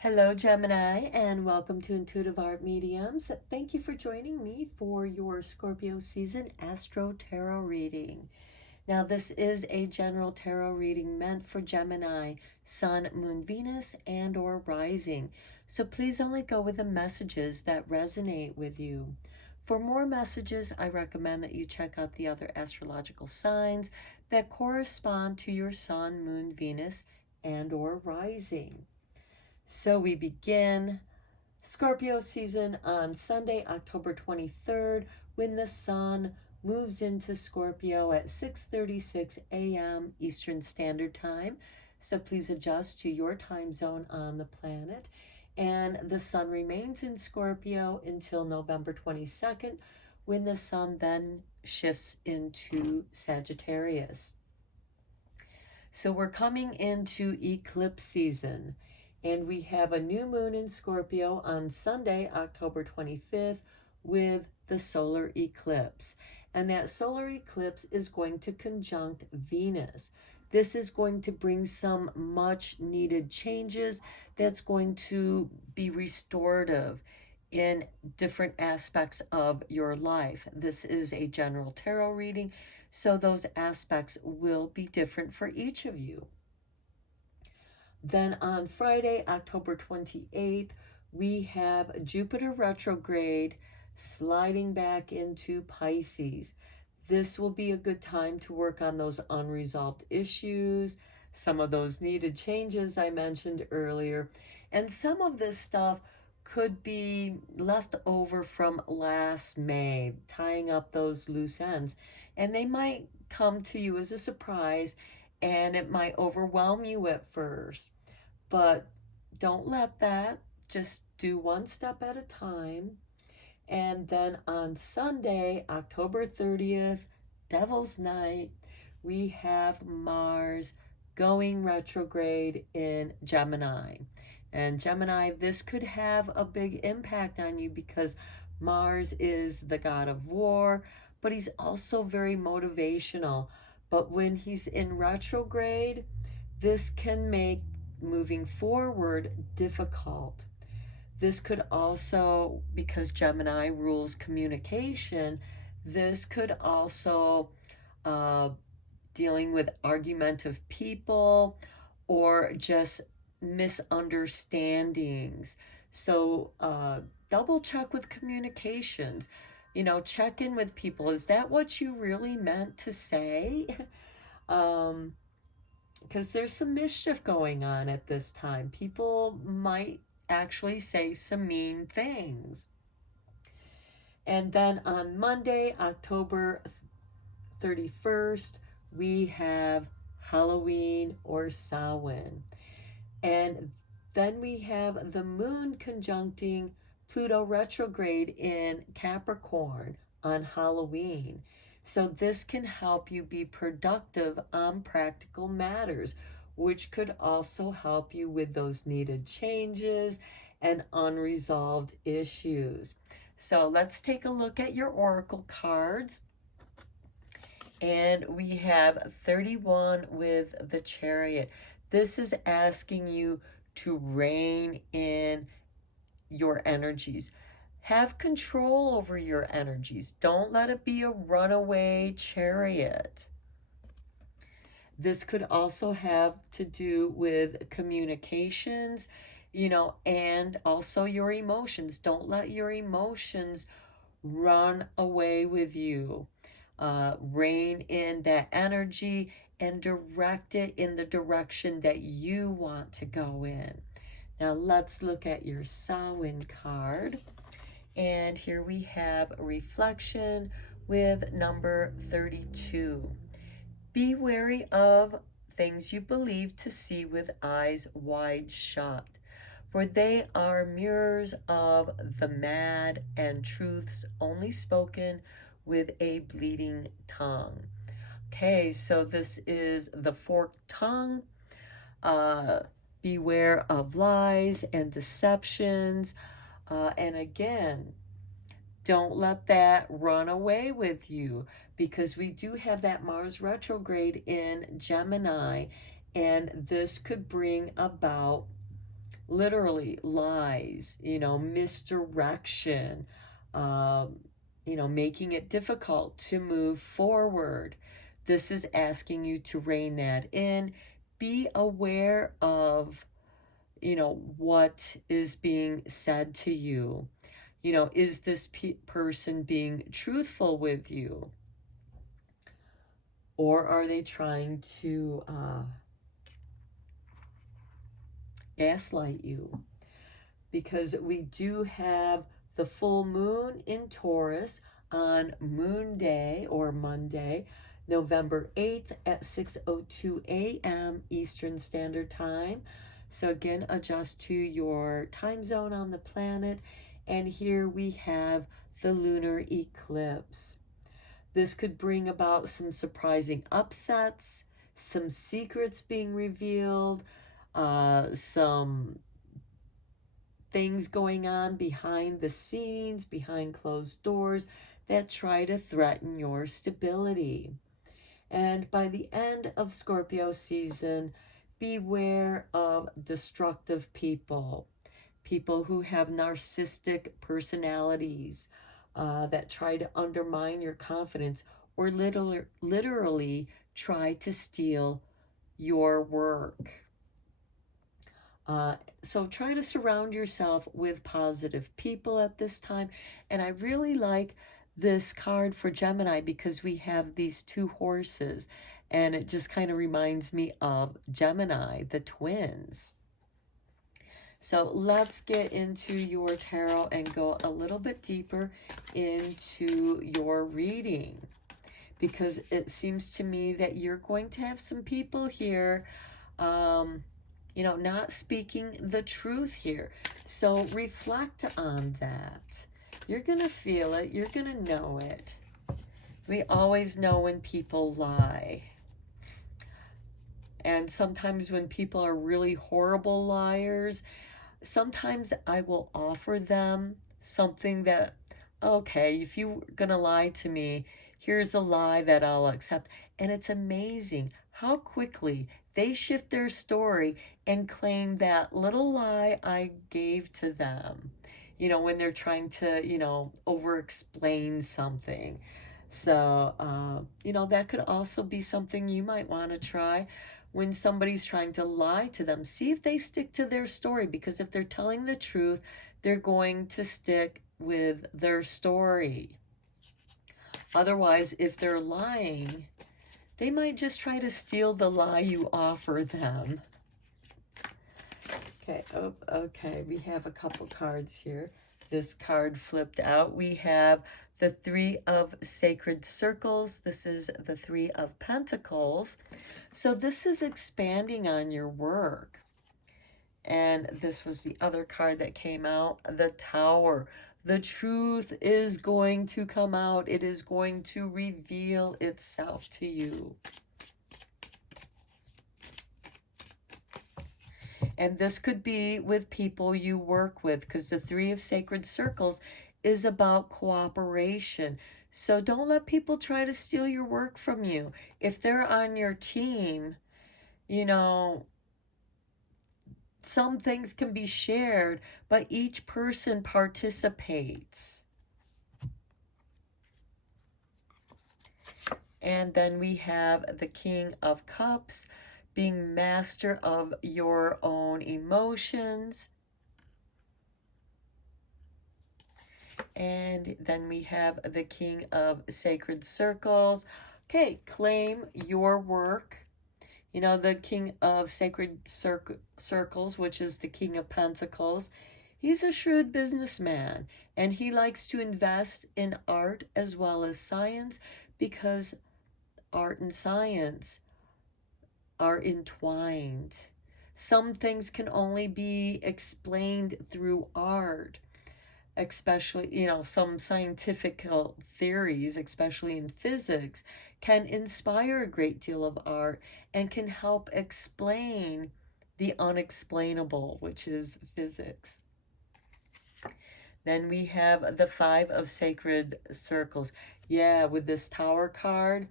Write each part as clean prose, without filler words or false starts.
Hello, Gemini, and welcome to Intuitive Art Mediums. Thank you for joining me for your Scorpio season Astro-Tarot reading. Now, this is a general tarot reading meant for Gemini, Sun, Moon, Venus, and or Rising. So please only go with the messages that resonate with you. For more messages, I recommend that you check out the other astrological signs that correspond to your Sun, Moon, Venus, and or Rising. So we begin Scorpio season on Sunday, October 23rd, when the sun moves into Scorpio at 6:36 a.m. Eastern Standard Time. So please adjust to your time zone on the planet. And the sun remains in Scorpio until November 22nd, when the sun then shifts into Sagittarius. So we're coming into eclipse season. And we have a new moon in Scorpio on Sunday, October 25th, with the solar eclipse. And that solar eclipse is going to conjunct Venus. This is going to bring some much needed changes that's going to be restorative in different aspects of your life. This is a general tarot reading, so those aspects will be different for each of you. Then on Friday, October 28th, we have Jupiter retrograde sliding back into Pisces. This will be a good time to work on those unresolved issues, some of those needed changes I mentioned earlier, and some of this stuff could be left over from last May, tying up those loose ends, and they might come to you as a surprise, and it might overwhelm you at first, but don't let that. Just do one step at a time. And then on Sunday, October 30th, Devil's Night, we have Mars going retrograde in Gemini. And Gemini, this could have a big impact on you because Mars is the god of war, but he's also very motivational. But when he's in retrograde, this can make moving forward difficult. This could also, because Gemini rules communication, this could also dealing with argumentative people or just misunderstandings. So double check with communications. You know, check in with people. Is that what you really meant to say? Because there's some mischief going on at this time. People might actually say some mean things. And then on Monday, October 31st, we have Halloween or Samhain. And then we have the moon conjuncting Pluto retrograde in Capricorn on Halloween. So this can help you be productive on practical matters, which could also help you with those needed changes and unresolved issues. So let's take a look at your oracle cards. And we have 31 with the Chariot. This is asking you to rein in your energies. Have control over your energies. Don't let it be a runaway chariot. This could also have to do with communications, you know, and also your emotions. Don't let your emotions run away with you. Rein in that energy and direct it in the direction that you want to go in. Now let's look at your Samhain card. And here we have a reflection with number 32. Be wary of things you believe to see with eyes wide shut, for they are mirrors of the mad and truths only spoken with a bleeding tongue. Okay, so this is the forked tongue. Beware of lies and deceptions. And again, don't let that run away with you, because we do have that Mars retrograde in Gemini, and this could bring about literally lies, misdirection, making it difficult to move forward. This is asking you to rein that in. Be aware of, what is being said to you. Is this person being truthful with you? Or are they trying to gaslight you? Because we do have the full moon in Taurus on Moon Day or Monday, November 8th at 6:02 a.m. Eastern Standard Time. So again, adjust to your time zone on the planet. And here we have the lunar eclipse. This could bring about some surprising upsets, some secrets being revealed, some things going on behind the scenes, behind closed doors that try to threaten your stability. And by the end of Scorpio season, beware of destructive people, people who have narcissistic personalities that try to undermine your confidence or literally try to steal your work. So try to surround yourself with positive people at this time. And I really like this card for Gemini because we have these two horses, and it just kind of reminds me of Gemini, the twins. So let's get into your tarot and go a little bit deeper into your reading, because it seems to me that you're going to have some people here not speaking the truth here. So reflect on that. You're going to feel it. You're going to know it. We always know when people lie. And sometimes when people are really horrible liars, sometimes I will offer them something that, okay, if you're going to lie to me, here's a lie that I'll accept. And it's amazing how quickly they shift their story and claim that little lie I gave to them, when they're trying to, over-explain something. So, that could also be something you might want to try when somebody's trying to lie to them. See if they stick to their story, because if they're telling the truth, they're going to stick with their story. Otherwise, if they're lying, they might just try to steal the lie you offer them. Okay, we have a couple cards here. This card flipped out. We have the Three of Sacred Circles. This is the Three of Pentacles. So this is expanding on your work. And this was the other card that came out, the Tower. The truth is going to come out. It is going to reveal itself to you. And this could be with people you work with, because the Three of Sacred Circles is about cooperation. So don't let people try to steal your work from you. If they're on your team, some things can be shared, but each person participates. And then we have the King of Cups, being master of your own emotions. And then we have the King of Sacred Circles. Okay, claim your work. The King of Sacred Circles, which is the King of Pentacles, he's a shrewd businessman, and he likes to invest in art as well as science, because art and science are entwined. Some things can only be explained through art, especially, some scientific theories, especially in physics, can inspire a great deal of art and can help explain the unexplainable, which is physics. Then we have the Five of Sacred Circles. Yeah, with this Tower card,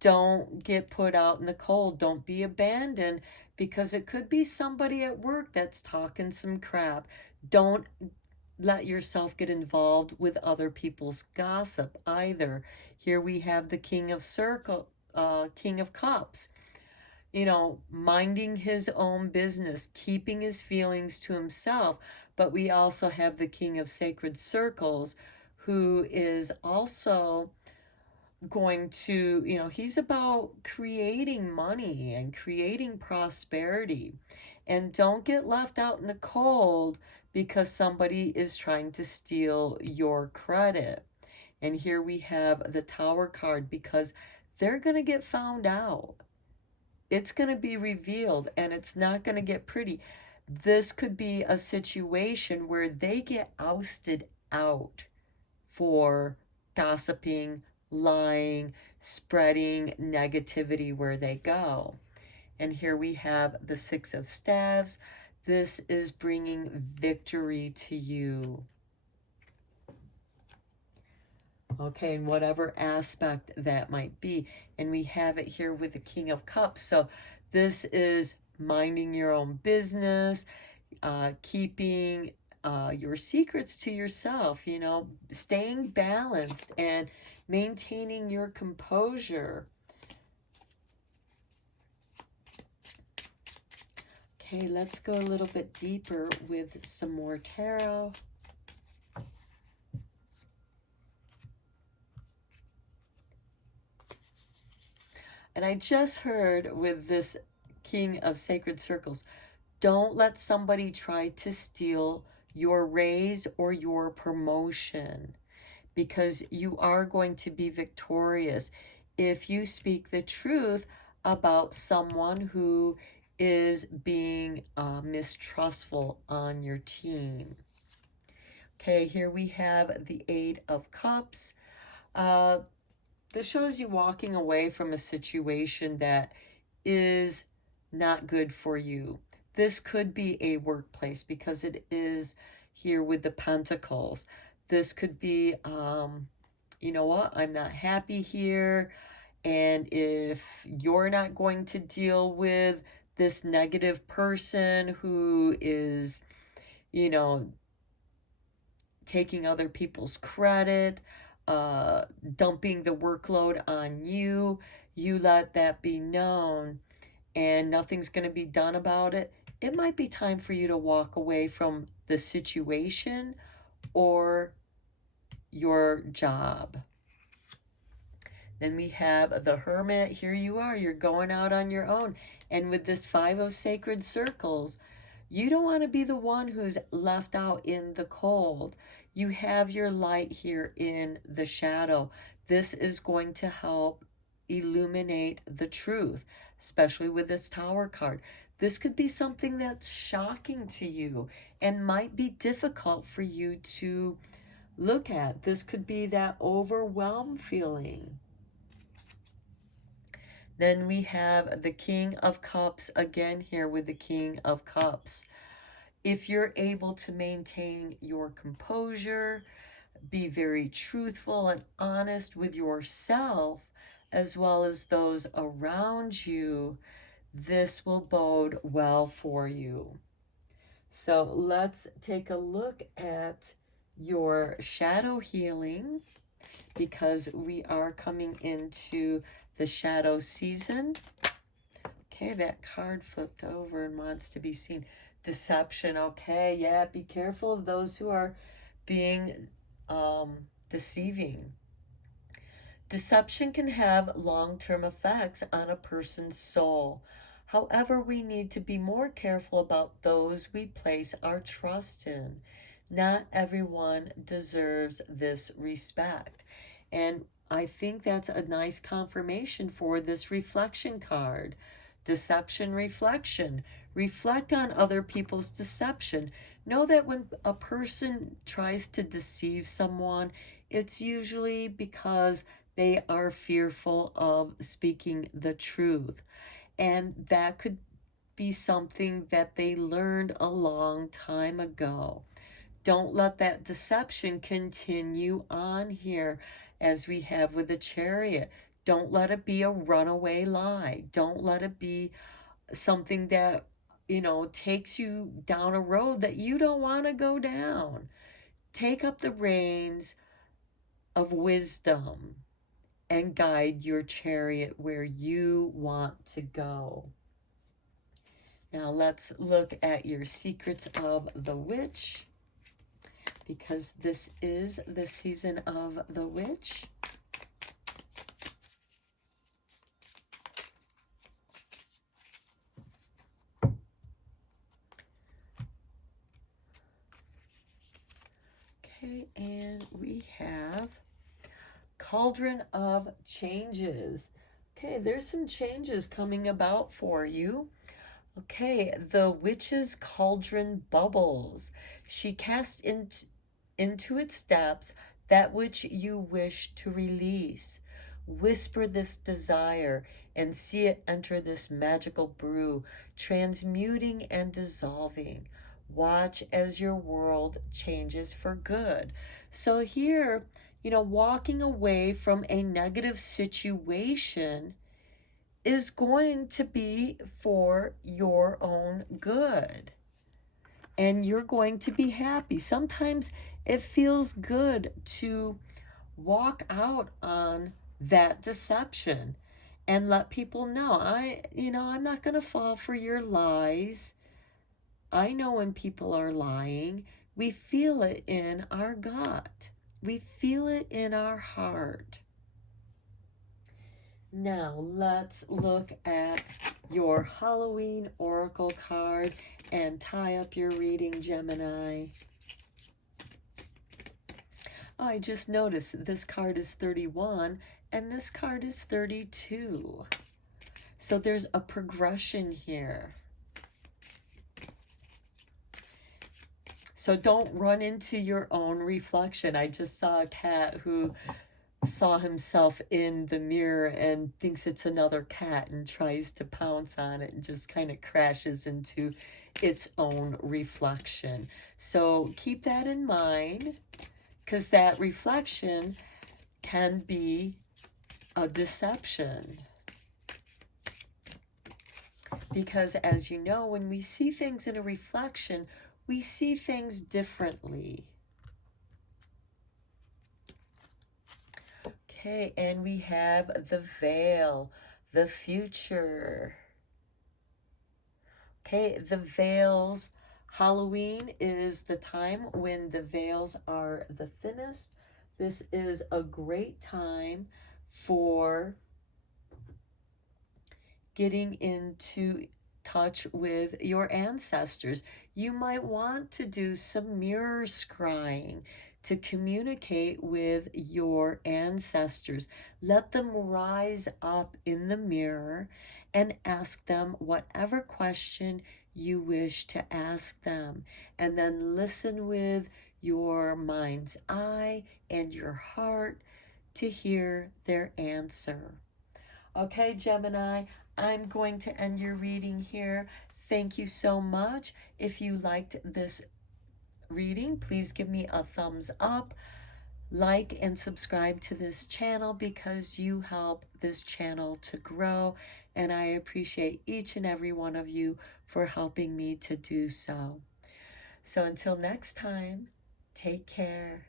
Don't get put out in the cold. Don't be abandoned, because it could be somebody at work that's talking some crap. Don't let yourself get involved with other people's gossip either. Here we have the King of Cups. You know, minding his own business, keeping his feelings to himself. But we also have the King of Sacred Circles, who is also going to, you know, he's about creating money and creating prosperity. And don't get left out in the cold because somebody is trying to steal your credit. And here we have the Tower card, because they're going to get found out. It's going to be revealed, and it's not going to get pretty. This could be a situation where they get ousted out for gossiping, lying, spreading negativity where they go. And here we have the Six of Staves. This is bringing victory to you. Okay, in whatever aspect that might be. And we have it here with the King of Cups. So this is minding your own business, keeping your secrets to yourself, you know, staying balanced and maintaining your composure. Okay, let's go a little bit deeper with some more tarot. And I just heard with this King of Sacred Circles, don't let somebody try to steal your raise or your promotion, because you are going to be victorious if you speak the truth about someone who is being mistrustful on your team. Okay, here we have the Eight of Cups. This shows you walking away from a situation that is not good for you. This could be a workplace, because it is here with the Pentacles. This could be, you know what, I'm not happy here. And if you're not going to deal with this negative person who is, you know, taking other people's credit, dumping the workload on you, you let that be known, and nothing's going to be done about it. It might be time for you to walk away from the situation or your job. Then we have the Hermit. Here you are. You're going out on your own. And with this Five of Sacred Circles, you don't want to be the one who's left out in the cold. You have your light here in the shadow. This is going to help illuminate the truth, especially with this Tower card. This could be something that's shocking to you and might be difficult for you to look at. This could be that overwhelmed feeling. Then we have the King of Cups again here with the King of Cups. If you're able to maintain your composure, be very truthful and honest with yourself as well as those around you, this will bode well for you. So let's take a look at your shadow healing, because we are coming into the shadow season. Okay, that card flipped over and wants to be seen. Deception. Okay, yeah, be careful of those who are being deceiving. Deception can have long-term effects on a person's soul. However, we need to be more careful about those we place our trust in. Not everyone deserves this respect. And I think that's a nice confirmation for this reflection card. Deception, reflection. Reflect on other people's deception. Know that when a person tries to deceive someone, it's usually because they are fearful of speaking the truth. And that could be something that they learned a long time ago. Don't let that deception continue on here as we have with the Chariot. Don't let it be a runaway lie. Don't let it be something that, takes you down a road that you don't want to go down. Take up the reins of wisdom and guide your chariot where you want to go. Now let's look at your secrets of the witch, because this is the season of the witch. Okay, and we have Cauldron of Changes. Okay, there's some changes coming about for you. Okay, the witch's cauldron bubbles. She casts into its depths that which you wish to release. Whisper this desire and see it enter this magical brew, transmuting and dissolving. Watch as your world changes for good. So here, walking away from a negative situation is going to be for your own good. And you're going to be happy. Sometimes it feels good to walk out on that deception and let people know, I'm not going to fall for your lies. I know when people are lying. We feel it in our gut. We feel it in our heart. Now let's look at your Halloween Oracle card and tie up your reading, Gemini. Oh, I just noticed this card is 31 and this card is 32. So there's a progression here. So don't run into your own reflection. I just saw a cat who saw himself in the mirror and thinks it's another cat and tries to pounce on it and just kind of crashes into its own reflection. So keep that in mind, because that reflection can be a deception. Because as you know, when we see things in a reflection, we see things differently. Okay, and we have the veil, the future. Okay, the veils. Halloween is the time when the veils are the thinnest. This is a great time for getting into touch with your ancestors. You might want to do some mirror scrying to communicate with your ancestors. Let them rise up in the mirror and ask them whatever question you wish to ask them. And then listen with your mind's eye and your heart to hear their answer. Okay, Gemini, I'm going to end your reading here. Thank you so much. If you liked this reading, please give me a thumbs up, like and subscribe to this channel, because you help this channel to grow, and I appreciate each and every one of you for helping me to do so. So until next time, take care.